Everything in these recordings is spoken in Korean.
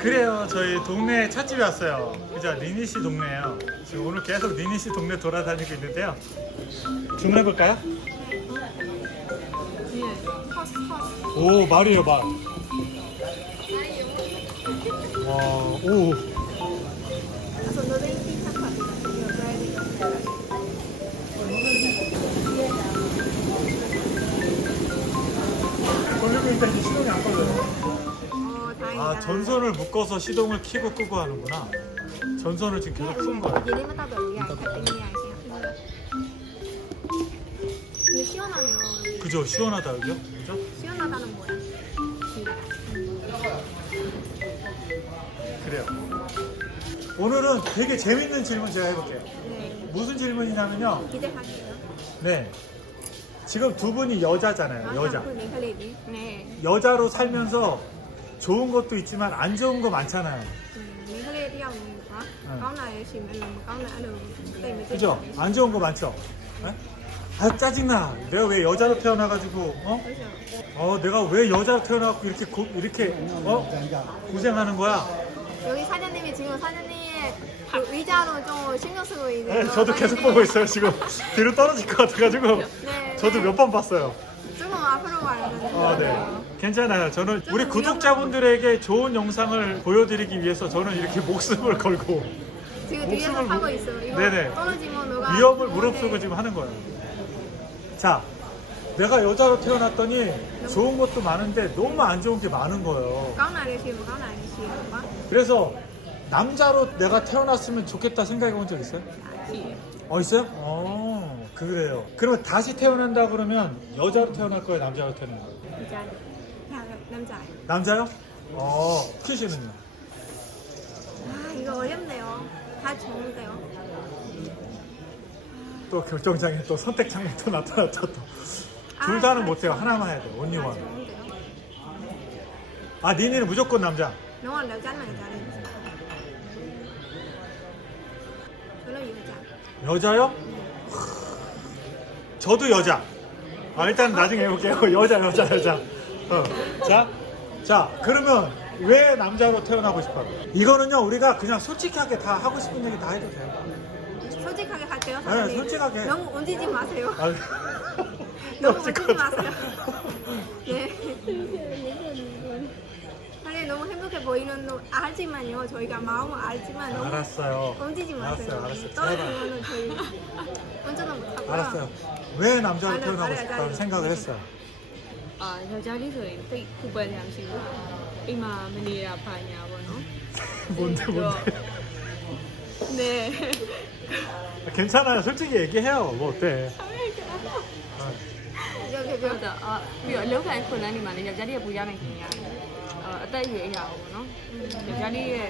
그래요. 저희 동네 찻집에 왔어요. 그죠? 니니 씨 동네예요. 지금 오늘 계속 니니 씨 동네 돌아다니고 있는데요. 주문해 볼까요? 오 말이에요 말. 와 오. 걸리고 있다 이제 시동이 안 걸려요. 아 전선을 묶어서 시동을 켜고 끄고 하는구나. 전선을 지금 계속 푸는 거예요. 얘네마다 별이야. 땡이야, 근데 시원하네요. 그죠? 시원하다 그죠? 그죠? 시원하다는 뭐야? 그래요. 오늘은 되게 재밌는 질문 제가 해볼게요. 네. 무슨 질문이냐면요. 기대할게요. 네. 지금 두 분이 여자잖아요. 여자. 그 링클레디. 네. 여자로 살면서 좋은 것도 있지만 안 좋은 거 많잖아요. 하면 뭐? này này được 그죠? 안 좋은 거 많죠? 에? 아 짜증나. 내가 왜 여자로 태어나가지고 어? 어 내가 왜 여자로 태어나갖고 이렇게 고, 이렇게 어 고생하는 거야? 여기 사장님이 지금 사장님의 그 의자로 좀 신경 쓰고 있는 네, 저도 계속 보고 있어요. 지금 뒤로 떨어질 것 같아가지고 네. 저도 몇 번 봤어요. 조금 앞으로 가야 되는데. 아, 네. 괜찮아요. 저는 우리 구독자분들에게 좋은 영상을 보여드리기 위해서 저는 이렇게 목숨을 걸고 지금 뒤에서 목숨을 타고 무- 있어요. 이거 네네. 떨어지면 누가 위험을 무릅쓰고 지금 하는 거예요. 자, 내가 여자로 태어났더니 좋은 것도 많은데 너무 안 좋은 게 많은 거예요. 그래서 남자로 내가 태어났으면 좋겠다 생각해 본 적 있어요? 어 있어요? 어 그래요. 그러면 다시 태어난다 그러면 여자로 태어날 거예요, 남자로 태어날 거예요? 남자 남자 남자요? 어 키 씨는요? 아 이거 어렵네요 다 좋은데요 또 결정장애 또 선택장애 또 나타났죠 또. 둘 아, 다는 다 못해요. 좋- 하나만 해야 돼. 다 온리원. 좋은데요 아 니니는 무조건 남자. rồi 남자 남자 저는 여자 여자요? 저도 여자. 아, 일단 나중에 해볼게요. 여자, 여자, 여자. 어. 자, 자, 그러면 왜 남자로 태어나고 싶어요? 이거는요, 우리가 그냥 솔직하게 다 하고 싶은 얘기 다 해도 돼요. 솔직하게 할게요 네, 사장님 솔직하게. 너무 얹지 마세요 아, 너무. 얹지 마세요 네 너무 행복해 보이는 너 알지만요 저희가 마음은 알지만 너무 알았어요. 얹지 마세요 알았어요, 알았어요. 떨어지면은 저희 운전은 못하고요 알았어요. 왜 남자로 말해, 태어나고 말해, 싶다는. 생각을 했어요. အာယောက်ျားလေးဆိုရင်တိတ်ခုပွဲရမရှိဘူးအိမ်မှာမနေတာပါညာပေါ့နော် 뭔데, 뭔데. 네 괜찮아요. 솔직히 얘기해요. 뭐 어때? 여기 ပြော 여기 တော့အာပြီးတော့အလောက်ကန်ခွန်လန်းနေမှာလေယောက်ျားလေးကပူရမယ်ခင်ဗျာအာအသက်အရွယ်အရာပေါ့နော်ယောက်ျားလေးရဲ့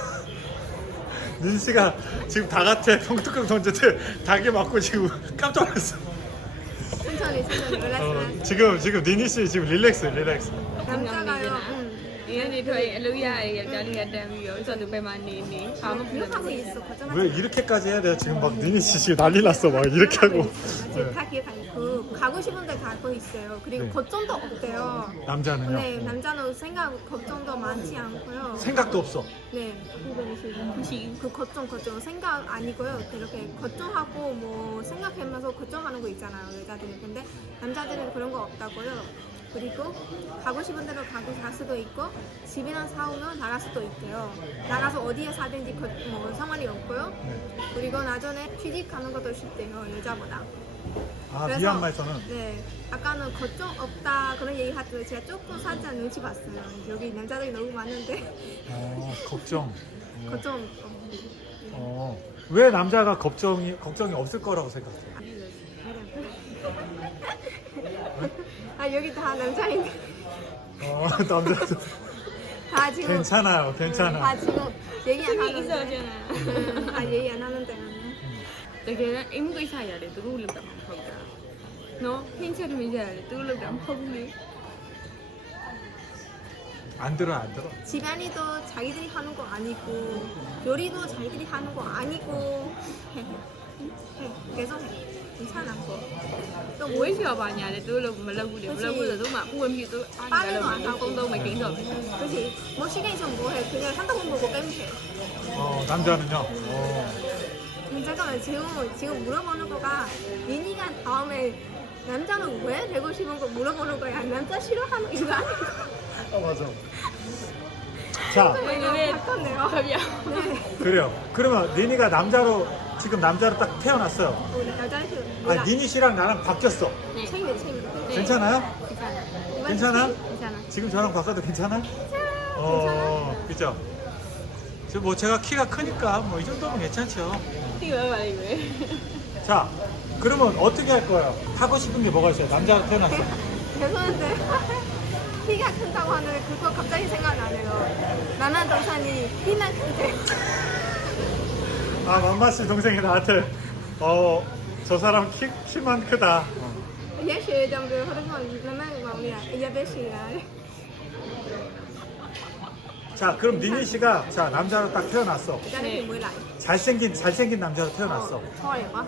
닌 씨가 지금 닭한테 평뚜껑 던졌대 닭에 맞고 지금 깜짝 놀랐어. 천천히 천천히. 어, 올라서 지금 지금 니니 씨 지금 릴렉스 릴렉스. 남자가요. 응. ဒီကနေထွက်ရင်အလုပ်ရတယ်ယောက်ျားလေးကတန်းပြီးတော့ဆိုသူပဲမှနေနေဘာမှမဖြစ် 기억하고 ဘူး 있어. 거짓말. 왜 이렇게까지 해야 돼 지금 막 니니 씨 지금 난리 났어 막 이렇게 하고 지금 다 기억하고 그 가고 싶은데 가고 있어요. 그리고 네. 걱정도 없대요. 남자는요 네, 남자는 생각 걱정도 많지 않고요. 생각도 없어 네,မရှိ그 걱정 걱정 생각 아니고요. 그렇게 걱정하고 뭐 생각하면서 걱정하는 거 있잖아요, 여자들은. 근데 남자들은 그런 거 없다고요. 그리고 가고 싶은 대로 가고 갈 수도 있고 집이나 사오면 나갈 수도 있대요. 나가서 어디에 사든지 거- 뭐 상관이 없고요. 그리고 나중에 취직 가는 것도 쉽대요, 여자보다. 아 그래서- 미얀마에서는 네, 아까는 걱정 없다 그런 얘기 하더니 제가 조금 살짝 눈치 봤어요. 여기 남자들이 너무 많은데 어, 걱정 어, 걱정 없고. 어, 왜 남자가 걱정이 걱정이 없을 거라고 생각해요 아 여기 다 남자인데. 어 남자 다 지금 괜찮아요 음, 괜찮아 다 지금 얘기 안 하는데. 다 음, 아, 얘기 안 하는데. Daquela em người xài ở để tôi lưu lực đậm 안 들어 안 들어. 집안이도 자기들이 하는 거 아니고 요리도 자기들이 하는 거 아니고. 음, 계속 해 괜찮아 그거. 또 mỗi khi vào bà nhà thì tôi là mình là điểm là vui rồi đúng không ạ? Cũng em thì tôi ăn cả là mình không đâu mấy kính rồi. 그렇지. 멋있게 정보해. 그냥 한다 공부 보고 빼면 돼. 어, 남자는요? 어. 근데 먹고 물어보는 거야? 남자 싫어하는 이거 아니야? 아 맞아. 자, 왜 밥이야? 그래요. 그러면 니니가 남자로 지금 남자로 딱 태어났어요. 아, 니니 씨랑 나랑 바뀌었어. 네. 책임져, 네. 괜찮아요? 괜찮아? 괜찮아. 지금 저랑 바꿔도 괜찮아? 어, 그죠? 지금 뭐 제가 키가 크니까 뭐 이 정도면 괜찮죠. 이거 왜 이거 자, 그러면 어떻게 할 거예요? 하고 싶은 게 뭐가 있어요? 남자로 태어났어. 죄송한데. 키가 큰다고 하는데 그거 갑자기 생각나네요. 나나 동산이 키나 큰데 아, 맘마 씨 동생이 나한테 어, 저 사람 키, 키만 크다. 어. 시야. 자, 그럼 니니 씨가 자 남자로 딱 태어났어. 몰라. 잘생긴 잘생긴 남자로 태어났어. 처음에 봐.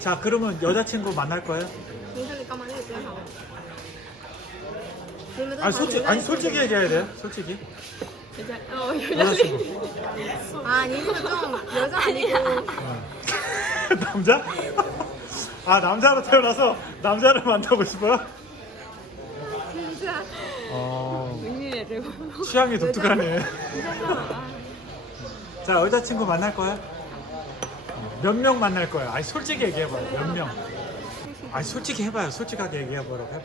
자, 그러면 여자친구 만날 거예요? 민선이 까만 해 주세요. 그러면 아니 솔직 아니 솔직히 얘기해야 돼요. 솔직히. 여자 어 여자. 아, 니는 좀 여자 아니고 어. 남자? 아 남자로 태어나서 남자를 만나고 싶어요? 진짜 어. 되고 취향이 독특하네. 아, 자 여자친구 만날 거야? 몇 명 만날 거야? 아니 솔직히 얘기해봐요. 몇 명? 아니 솔직히 해봐요. 솔직하게 얘기해보라고 해봐.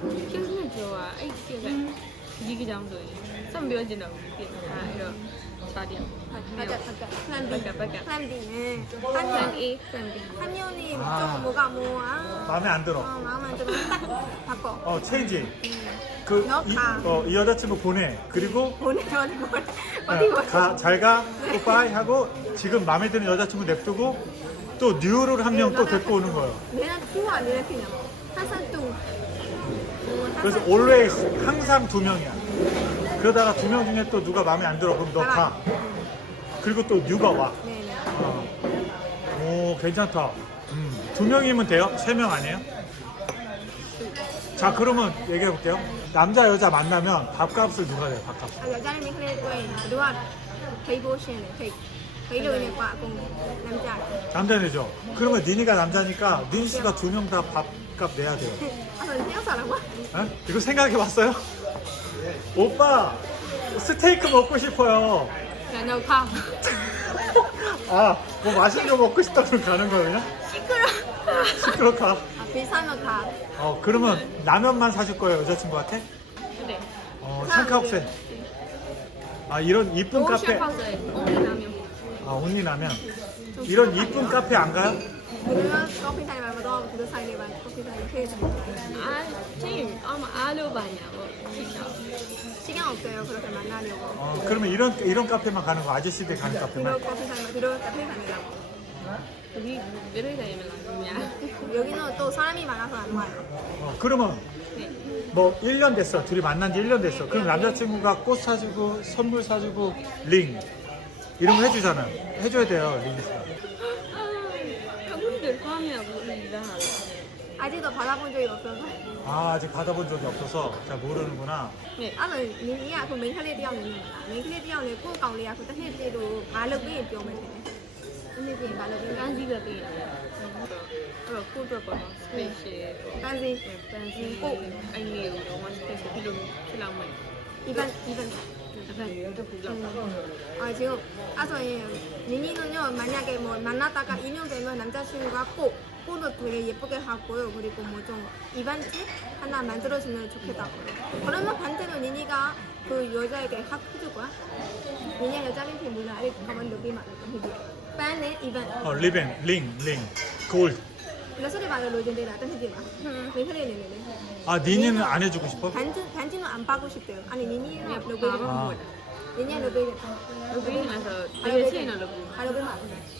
키우면 좋아. 아이씨가 니기장도에 선배어지나 우리 아 이런 자리야. 맞아, 맞아. 맞아, 맞아. 한디는 한이 선배. 한연이 무조건 뭐가 뭐야? 마음에 안 어, 들어. 마음에 좀딱 바꿔. 어 체인지. 그 이, 어, 이 여자친구 보내. 그리고 보내줘 어디 어디 보내. 가잘가 오빠이 하고 지금 마음에 드는 여자친구 냅두고 또 뉴로를 한 명 또 데리고 오는 거예요. 내가 키워 내가 그냥 항상 또 어, 그래서 always 항상 두 명이야. 그러다가 두 명 중에 또 누가 마음에 안 들어 그럼 너 가. 그리고 또 뉴가 와. 네, 네. 어. 오 괜찮다. 음, 두 명이면 돼요? 세 명 아니에요? 자 그러면 얘기해 볼게요. 남자 여자 만나면 밥값을 누가 내요? 밥값. 아, 누가 베이보시네, 베이. 베이로인의 과, 공, 남자. 남자 내죠. 그러면 니니가 남자니까 니니 씨가 두 명 다 밥 값 내야 돼요. 아, 너 떼어서라고? 에? 이거 생각해 봤어요? 오빠 스테이크 먹고 싶어요. 그냥 가 아, 뭐 맛있는 거 먹고 싶다 그러면 가는 거예요 그냥? 시끄러. 시끄러 가. 아, 비싸면 가. 어, 그러면 라면만 사줄 거예요 여자친구한테? 네 어, 샹카옥세. 아, 이런 이쁜 너무 카페. 시작하세요 언니 라면 아, 언니 라면. 이런 이쁜 카페 안 가요? 우리가 커피 타임 말고 너 그거 사이에 말 커피 타임 페이지. 아 지금 아마 알로 진짜 시간 없어요. 그렇게 만나려고. 어, 그러면 이런 이런 카페만 가는 거 아저씨들 가는 카페만? 커피 타임 들어 카페 다니라고. 우리 내려야 되는 거 여기는 또 사람이 많아서 안 와요. 어, 그러면 네. 뭐 1년 됐어. 둘이 만난 지 1년 됐어. 그럼 남자친구가 꽃 사주고 선물 사주고 링 이런 거 해주잖아요. 해줘야 돼요. 링. 아 그분들 포함이라고 우리 일하나 아직도 받아본 적이 없어서. 아 아직 받아본 적이 없어서 잘 모르는구나. 네, 아는 이야, 그 멘탈리디아 옵니다. 멘탈리디아는 꿀가오리야. 그때 해지도 발음이 좀 이렇게. 선생님 발음이 깐지가 돼요. 그럼 꿀도 봐. 스페이시. 깐지. 깐지. 꼭 아니 영어 스페이시 필름 필라마. 이번 이번. 아 지금 아저예 니니는요 만약에 뭐 만나다가 인연되면 남자친구가 꼭 꽃도 되게 예쁘게 하고요. 그리고 뭐 좀 이벤트 하나 만들어주면 좋겠다고요. 그러면 반대로 니니가 그 여자에게 확 해줄 거야? 니네 여자한테 물론 아래 가만 여기만 이게 반에 이벤. 어 리벤, 링, 링, 골. 나 소리 말로 로이제 내가 나한테 해지 마. 내 소리 내내네. 아, 니니는 안 해주고 싶어? 반지 반지는 안 받고 싶대요. 아니 니니는 네, 로그인. 아. 니니는 로그인. 로그인에서 되게 세이나 로그인. 아, 로그인 맞네.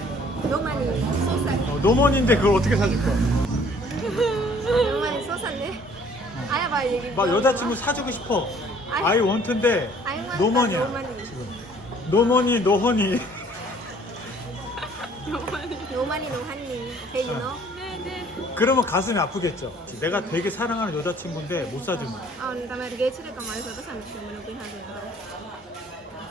많이 쏘살 어, 노먼인데 그걸 어떻게 사줄 거야? 너무 많이 쏘살래? 아야 봐 얘기. 막 여자친구 사주고 싶어. 아이 원트인데 아이 원트, 노먼이야. 노먼이. 지금. 노먼이 노헌이. 많이 노한니. know. 그러면 가슴이 아프겠죠. 내가 되게 사랑하는 여자친구인데 못 사주면. 아, 다음에 되게 칠했단 말이야. 그래서 안 치면 우리 하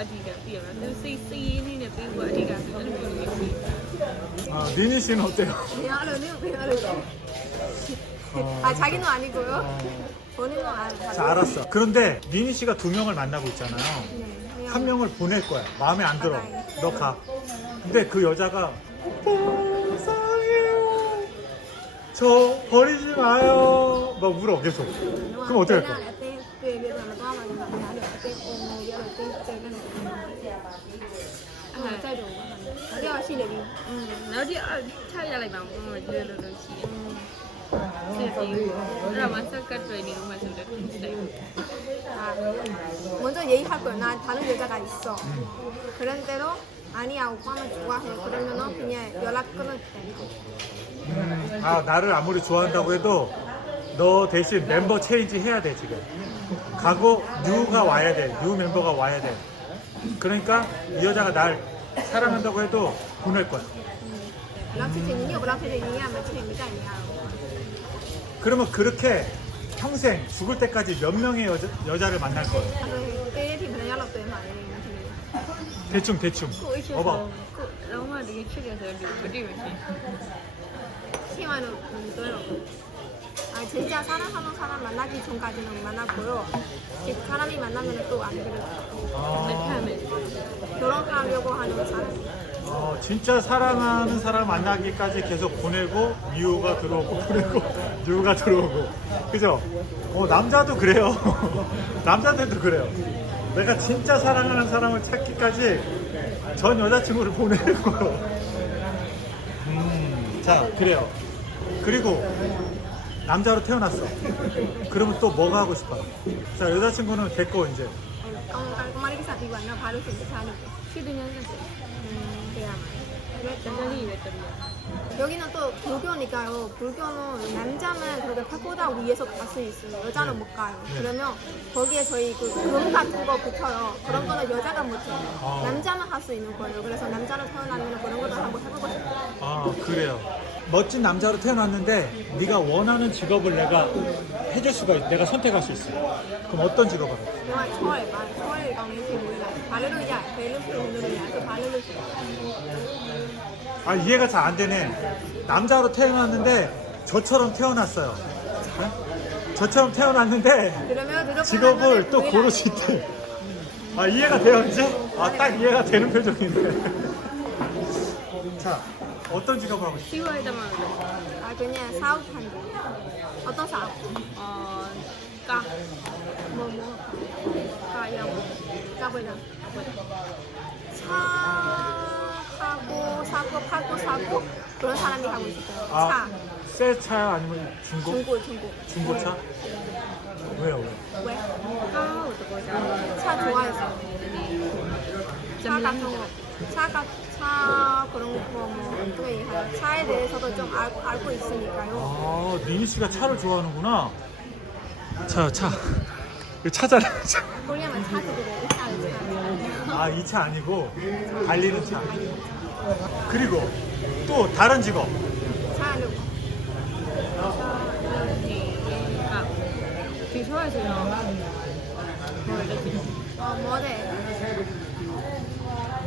အဓိကပြရမှာသူစိတ်စိတ်ရင်းနဲ့ပေးဖို့အဓိကဆိုအဲ့လိုမျိုးလေးရှိ 아 니니 씨는 어때요? 배아르는 배아르. 어. 아 자기는 아니고요. 본인은 안. 자 알았어. 그런데 니니 씨가 두 명을 만나고 있잖아요. 네. 그냥 한 명을 보낼 거야. 마음에 안 들어. 너 가. 근데 그 여자가 오빠 사랑해요. 저 버리지 마요. 막 울어 계속. 그럼 어떻게 할 거야? nó đeo xin để đi อืมနောက်ဒီထပ်ရလိုက်ပါဦးမဒီလိုလိုလိုရှိတယ်စစ်ပြီးအဲ့တော့မဆက်ကတ်တွေနေလို့မှဆိုတော့စိတ် 아 먼저 얘기할 거야 나 다른 여자가 있어 음. 그런 대로 아니야 오빠만 좋아해 그러면은 그냥 연락 끊을 때 아 나를 아무리 좋아한다고 해도 너 대신 멤버 체인지 해야 돼 지금. 가고 뉴가 와야 돼. 뉴 멤버가 와야 돼. 그러니까 이 여자가 날 사랑한다고 해도 보낼 거야. 그러면 그렇게 평생 죽을 때까지 몇 명의 여자, 여자를 만날 거예요? 아, 대충 대충. 어봐. 너무 되게 추리해서 여기 그림을 지. 시간은 너무 아니, 진짜 사랑하는 사람 만나기 전까지는 만나고요. 사람이 만나면 또 안 그래요. 결혼하려고 하는 사람. 어, 진짜 사랑하는 사람 만나기까지 계속 보내고 미호가 들어오고 보내고 누가 들어오고 그죠? 어, 남자도 그래요 남자들도 그래요 내가 진짜 사랑하는 사람을 찾기까지 전 여자친구를 보내고 음, 자 그래요 그리고 남자로 태어났어. 그러면 또 뭐가 하고 싶어? 자, 여자친구는 됐고, 이제. Con Mari Sati Guana Paru Sintani. 시드년 선생. 완전히 이랬던데. 여기는 또 불교니까요. 불교는 남자는 그렇게 파고다 위에서 갈 수 있어요. 여자는 못 가요. 네. 그러면 거기에 저희 그 금 같은 거 붙어요. 그런 거는 여자가 못해요. 아. 남자만 할 수 있는 거예요. 그래서 남자로 태어나면 그런 것도 한번 해보고 싶어요. 아, 그래요. 멋진 남자로 태어났는데 네가 원하는 직업을 내가 해줄 수가 있, 내가 선택할 수 있어. 그럼 어떤 직업을 오늘이야. 그아 이해가 잘 안 되네. 남자로 태어났는데 저처럼 태어났어요. 네? 저처럼 태어났는데 그러면 직업을 또 남자는 고를 수 있대. 아 이해가 돼요 이제? 아 딱 이해가 되는 표정이네. 자 어떤 직업을 하고 싶어? 시골에다만 아 그냥 거. 어떤 사업? 어, 까. 뭐 뭐? 까 이런 거. 까불다. 차 하고 사고 팔고 사고 그런 사람이 하고 싶어요. 아, 차. 새 차야 아니면 중고? 중고 중고. 중고차? 왜요? 왜? 왜? 저거 잖아 차 좋아해서. 차 같은 거. 차 가차 그런 거뭐 어떻게 얘기해요? 차에 대해서도 좀 알, 알고 있으니까요. 아, 미니 씨가 차를 좋아하는구나. 차, 차. 이거 차잖아. 차. 보려면 차 차. 아, 이 차 아니고 달리는 차. 그리고 또 다른 직업. 차는 아, 좋아하세요. 어 모델.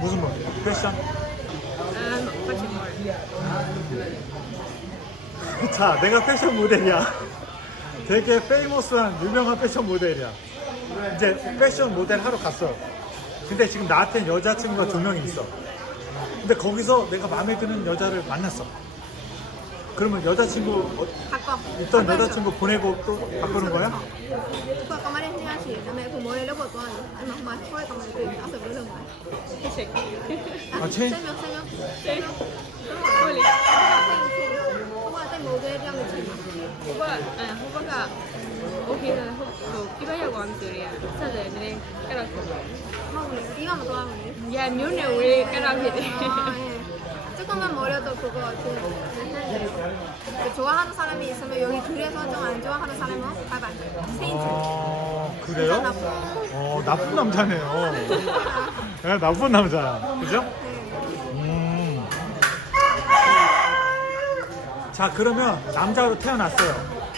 무슨 뭐? 패션? 자, 내가 패션 모델이야. 되게 페이머스한 유명한 패션 모델이야. 이제 패션 모델 하러 갔어. 근데 지금 나한테 여자친구가 두 명이 있어. 근데 거기서 내가 마음에 드는 여자를 만났어. 그러면 여자친구 어, 바꿔. 바꿔줘. 여자친구 보내고 또 바꾸는 거야? Cô có mấy đêm theo chị, là mẹ của mỗi đêm của tuần Anh mà mà thôi còn mình tìm áo sửa với lưng mà 패션. 아, 체? Xem được, xem được 뉴네 왜 까라게 돼? 아, 예. 조금만 머려도 그거 좀 좋아하는 사람이 있으면 여기 둘에서 좀 안 좋아하는 사람은 바이바이 세인지 아, 그래요? 나쁜 어, 나쁜 남자네요. 네, 나쁜 남자야. 그죠? 네. 음. 자, 그러면 남자로 태어났어요.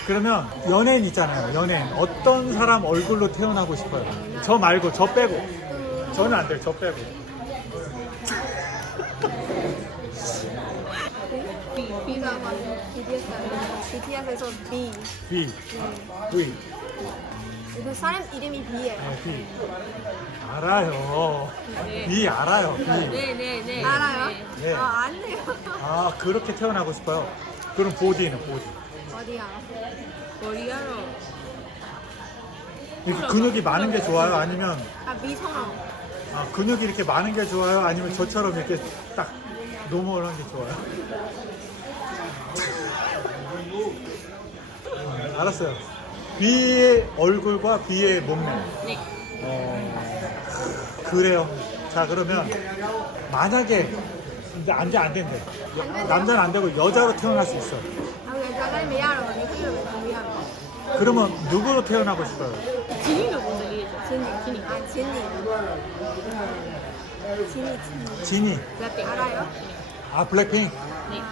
그러면 연예인 있잖아요. 연예인. 어떤 사람 얼굴로 태어나고 싶어요? 저 말고, 저 빼고. 저는 안 돼요. 저 빼고. B, B가 막 BTS BTS에서 B B, 네. V. 그 사람 이름이 B예요 네, B. 알아요. B 알아요. B. 네 네 네. 알아요? 네. 아, 안 돼요. 아, 그렇게 태어나고 싶어요. 그럼 보디는 보디. 어디야? 머리야로. 이렇게 근육이 많은 게 좋아요? 아니면 아, 미성아. 아, 근육이 이렇게 많은 게 좋아요? 아니면 저처럼 이렇게 딱 노멀한 게 좋아요? 음, 알았어요. B의 얼굴과 B의 몸매. 네. 어, 그래요. 자, 그러면 만약에 근데 남자 안 된대. 남자는 안 되고 여자로 태어날 수 있어. 아? 그러면 누구로 태어나고 싶어요? 모델이죠. 진이. 진이. 아, 진이. 진이, 진이. 지니. 알아요? 아, 블랙핑. 네.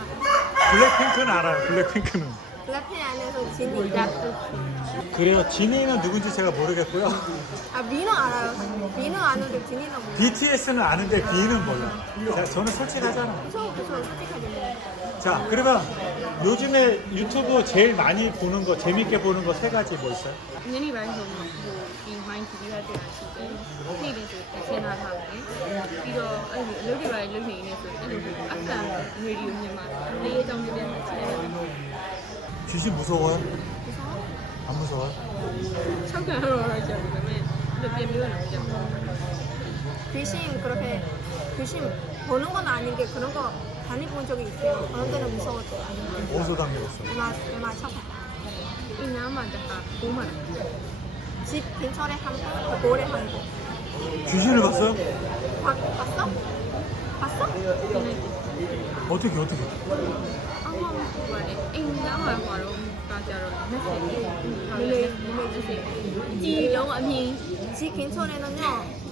블랙핑크는 알아요. 블랙핑크는. 블랙핑 안에서 진이. 그래요. 지니는 누군지 제가 모르겠고요. 아, 민호 알아요. 민호 아는데 진이는 몰라. BTS는 아는데 B는 몰라. 자, 저는 솔직하잖아요. 무서워, 무서워. 솔직하게 뭐. 자, 그러면 요즘에 유튜브 제일 많이 보는 거, 재밌게 보는 거 세 가지 뭐 있어요? 당연히 많이 보는 비하인드 비하게 이거 여기 와 이렇게 인해서 귀신 무서워요? 안 무서워요? 귀신 그렇게 귀신 보는 건 아닌데 그런 거 당해본 적이 있어요. 그런 데는 무서웠어요. 어디서 당해봤어? 얼마 얼마 셔서 이나만 잠깐 보면 집 근처에 한번 그 모래 한번 귀신을 봤어요? 바, 봤어? 봤어? 어떻게 어떻게? 아마 말해 이나만 바로 가자로 메시지 메시지 지 영화니 집 근처에는요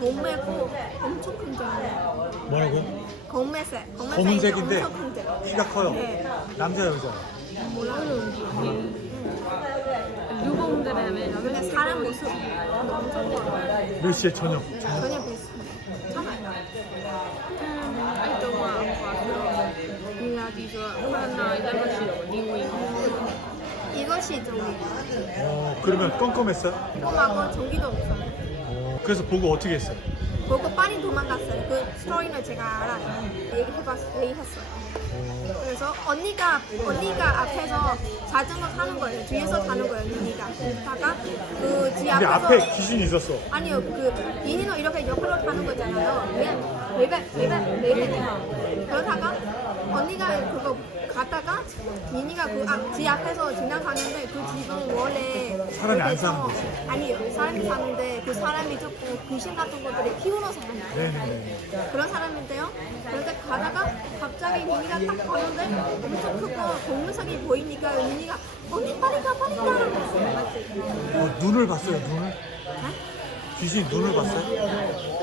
곰매고 엄청 큰 줄. 뭐라고? 검은색. 검은색인데 키가 커요. 네. 남자 여자요. 누가 온다라면 근데 사람 모습 너무 좋아. 몇 시에 저녁? 전혀 비슷해. 참아요. 음, 아이 너무 아파. 이야기가 하나 이다가시 니우이. 이것이 종이. 어, 그러면 껌껌했어요? 껌하고 전기도 없어요. 어, 그래서 보고 어떻게 했어요? 보고 빨리 도망갔어요. 그 스토리는 제가 알아요. 얘기해봤, 얘기했어요. 그래서 언니가 언니가 앞에서 자전거 타는 거예요. 뒤에서 타는 거예요. 그러다가 그지 근데 앞에서 앞에 귀신이 있었어. 아니요 그 윤희는 이렇게 옆으로 타는 거잖아요. 왜 외배 외배 외배 그러다가 언니가 그거 가다가 윤희가 그 앞, 지 앞에서 지나가는데 그 집은 원래 사람이 안 사는 좀- 거지. 아니요 사람이 사는데 그 사람이 조금 귀신 같은 것들이 키우는 사람이에요. 네네네. 그런 사람인데요. 그런데 가다가 갑자기 미니가 딱 보는데 엄청 크고 동물석이 보이니까 미니가 언니 빨리 가 빨리 가. 맞지? 어, 눈을 봤어요, 눈을? 귀신이 눈을 봤어요?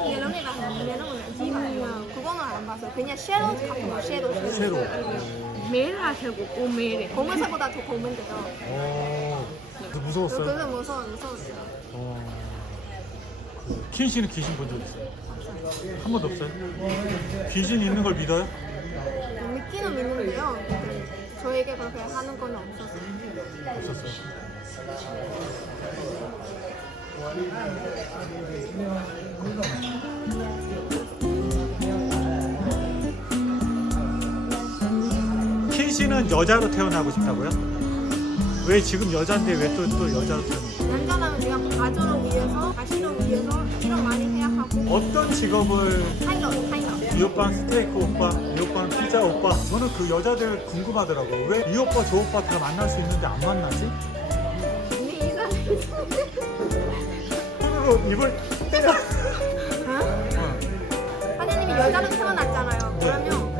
얘네가 얘네는 지금 그거는 안 봤어요. 그냥 같은 거 섀도우. 새로. 매라 하고 오메래. 검은 색보다 더 검은 데요. 어, 무서웠어요? 그래서 무서워 무서웠어요. 어. 킨 씨는 귀신 본 적 있어요? 한 번도 없어요? 귀신이 있는 걸 믿어요? 믿기는 믿는데요. 저에게 그렇게 하는 건 없었어요. 없었어요. 씨는 여자로 태어나고 싶다고요? 왜 지금 여자인데 왜 또 또 여자로 태어나요? 남자라면 그냥 가족을 위해서 자신을 위해서 이런 많이 해야 하고 어떤 직업을 타이러 타이러. 이 오빠는 스테이크 오빠, 이 오빠는 피자 오빠. 저는 그 여자들 궁금하더라고. 왜 이 오빠 저 오빠 다 만날 수 있는데 안 만나지? 근데 이 입을 때려. 어? 어. 하나님이 여자로 태어났잖아요. 그러면